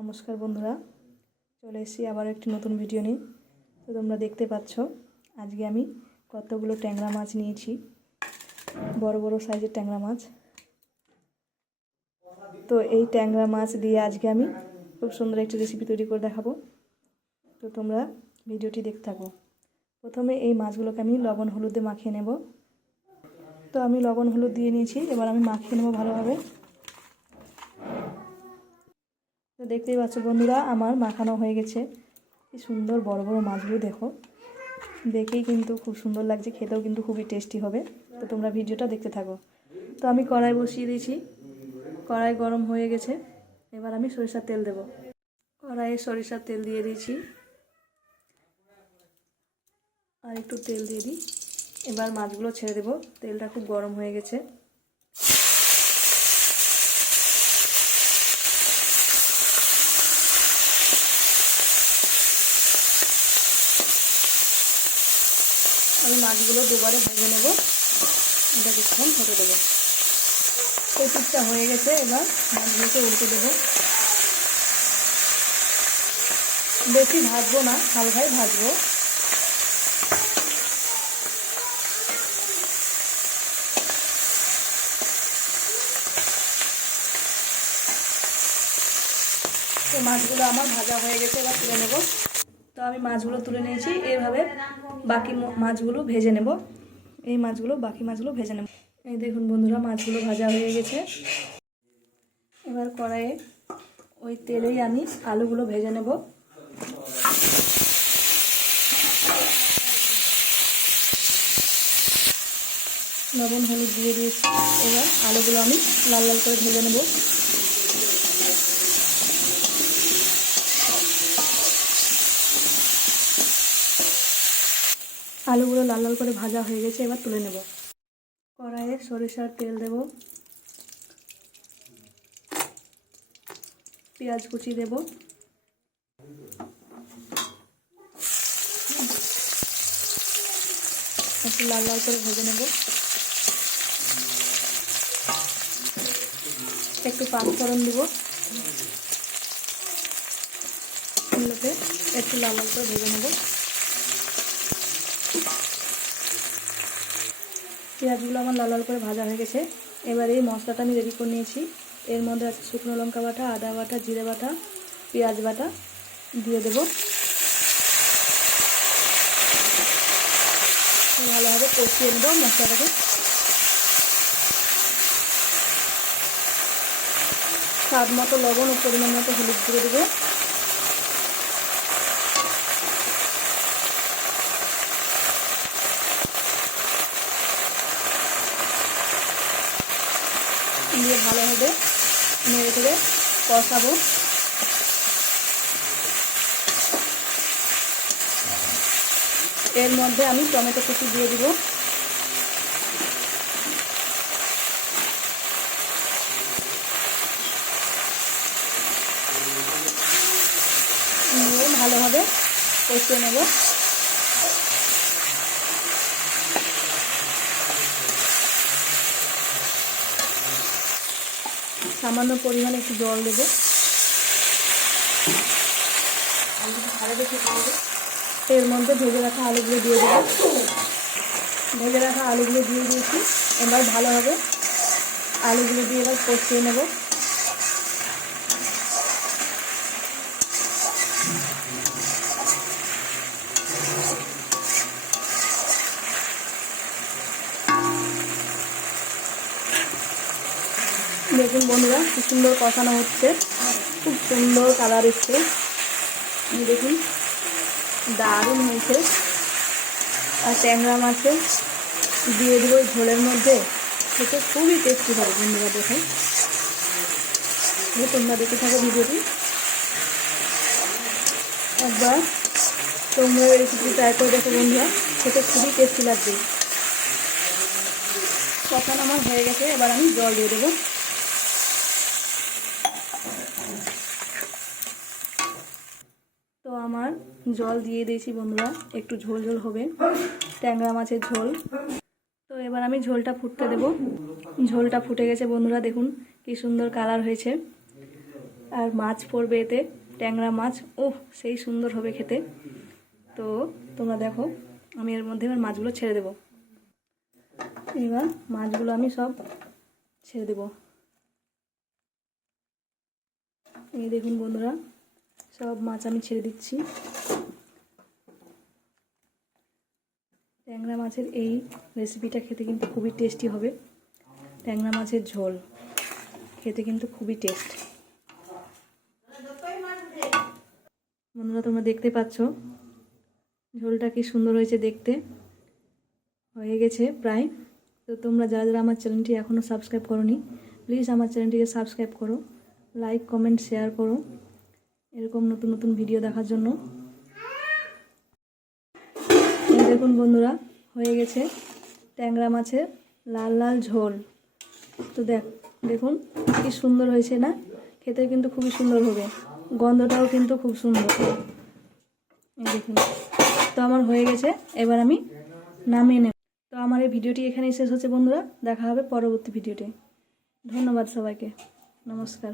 নমস্কার বন্ধুরা, চলে এসেছি আবার একটি নতুন ভিডিও নিয়ে। তো তোমরা দেখতে পাচ্ছ আজকে আমি কতগুলো ট্যাংরা মাছ নিয়েছি, বড় বড় সাইজের ট্যাংরা মাছ। তো এই ট্যাংরা মাছ দিয়ে আজকে আমি খুব সুন্দর একটি রেসিপি তৈরি করে দেখাবো। তো তোমরা ভিডিওটি দেখতে থাকো। প্রথমে এই মাছগুলোকে আমি লবণ হলুদে মাখিয়ে নেব। তো আমি লবণ হলুদ দিয়ে নিয়েছি, এবার আমি মাখিয়ে নেব ভালোভাবে। তো দেখতেই পাচ্ছ বন্ধুরা, আমার মাখানো হয়ে গেছে। কি সুন্দর বড় বড় মাছগুলো দেখো, দেখেই কিন্তু খুব সুন্দর লাগছে, খেতেও কিন্তু খুবই টেস্টি হবে। তো তোমরা ভিডিওটা দেখতে থাকো। তো আমি কড়াই বসিয়ে দিয়েছি, কড়াই গরম হয়ে গেছে। এবার আমি সরিষার তেল দেব। কড়াইয়ে সরিষার তেল দিয়ে দিয়েছি, আর একটু তেল দিয়ে দিই। এবার মাছগুলো ছেড়ে দেব, তেলটা খুব গরম হয়ে গেছে। আমি মাছগুলো দুবারে ভেজে নেব, এটা কিছুক্ষণ হতে দেবো। এই পিঠটা হয়ে গেছে, এবার মাছগুলোকে উল্টে দেবো। বেশি ভাজবো না, হালকাই ভাজবো। তো মাছগুলো আমার ভাজা হয়ে গেছে, এবার তুলে নেব। তো আমি মাছগুলো তুলে নিয়েছি, এইভাবে বাকি মাছগুলো ভেজে নেব। এই মাছগুলো বাকি মাছগুলো ভেজে নেব। এই দেখুন বন্ধুরা, মাছগুলো ভাজা হয়ে গেছে। এবার কড়াইয়ে ওই তেলেই আমি আলুগুলো ভেজে নেব। লবণ হলুদ দিয়ে দিয়েছি, এবার আলুগুলো আমি লাল লাল করে ভেজে নেব। আলুগুলো লাল লাল করে ভাজা হয়ে গেছে, এবার তুলে নেব। কড়াইয়ে সরিষার তেল দেব, পেঁয়াজ কুচি দেব, একটু লাল লাল করে ভেজে নেব। একটু পাঁচফোড়ন দেব, এগুলোকে একটু লাল লাল করে ভেজে নেব। পেঁয়াজগুলো আমার লাল লাল করে ভাজা হয়ে গেছে। এবার এই মশলাটা আমি রেডি করে নিয়েছি। এর মধ্যে আছে শুকনো লঙ্কা বাটা, আদা বাটা, জিরে বাটা, পেঁয়াজ বাটা দিয়ে দেব। ভালোভাবে কষিয়ে নেব মশলাটাকে। স্বাদ মতো লবণ ও পরিমাণ মতো হলুদ দিয়ে দেবো। দিয়ে ভালোভাবে নেড়ে চেড়ে কষাবো। এর মধ্যে আমি টমেটো কুচি দিয়ে দিব। নিয়ে ভালোভাবে কষিয়ে নেব। সামান্য পরিমাণে একটু জল দেবো। এর মধ্যে ভেজে রাখা আলুগুলো দিয়ে দেবো। ভেজে রাখা আলুগুলো দিয়ে দিয়েছি। এবার ভালোভাবে আলুগুলো দিয়ে এবার কষিয়ে নেব। দেখুন বন্ধুরা, খুব সুন্দর কষানো হচ্ছে, খুব সুন্দর কালার এসছে। দেখুন দারুণ হয়েছে। আর ট্যাংরা মাছে দিয়ে দেবো ঝোলের মধ্যে, খেতে খুবই টেস্টি হবে বন্ধুরা। দেখো, তোমরা দেখে থাকো ভিডিওটি। একবার তোমরা রেসিপি ট্রাই করে দেখো বন্ধুরা, খেতে খুবই টেস্টি লাগবে। কষানো আমার হয়ে গেছে, এবার আমি জল দিয়ে দেবো। তো আমার জল দিয়ে দিয়েছি বন্ধুরা, একটু ঝোল ঝোল হবে, ট্যাংরা মাছের ঝোল। তো এবার আমি ঝোলটা ফুটতে দেব। ঝোলটা ফুটে গেছে বন্ধুরা, দেখুন কি সুন্দর কালার হয়েছে। আর মাছ পড়বে এতে, ট্যাংরা মাছ। ওহ, সেই সুন্দর হবে খেতে। তো তোমরা দেখো, আমি এর মধ্যে এবার মাছগুলো ছেড়ে দেবো। এবার মাছগুলো আমি সব ছেড়ে দেবো। এই দেখুন বন্ধুরা, সব মাছ আমি ছেড়ে দিচ্ছি। ট্যাংরা মাছের এই রেসিপিটা খেতে কিন্তু খুবই টেস্টি হবে। ট্যাংরা মাছের ঝোল খেতে কিন্তু খুবই টেস্ট। বন্ধুরা তোমরা দেখতে পাচ্ছ ঝোলটা কি সুন্দর হয়েছে দেখতে, হয়ে গেছে প্রায়। তো তোমরা যারা যারা আমার চ্যানেলটি এখনও সাবস্ক্রাইব করোনি, প্লিজ আমার চ্যানেলটিকে সাবস্ক্রাইব করো, লাইক কমেন্ট শেয়ার করো এরকম নতুন নতুন ভিডিও দেখার জন্য। দেখুন বন্ধুরা, হয়ে গেছে ট্যাংরা মাছের লাল লাল ঝোল। তো দেখুন কি সুন্দর হয়েছে না, খেতে কিন্তু খুবই সুন্দর হবে, গন্ধটাও কিন্তু খুব সুন্দর। দেখুন, তো আমার হয়ে গেছে, এবার আমি নামিয়ে নেব। তো আমার এই ভিডিওটি এখানেই শেষ হচ্ছে বন্ধুরা, দেখা হবে পরবর্তী ভিডিওতে। ধন্যবাদ সবাইকে, নমস্কার।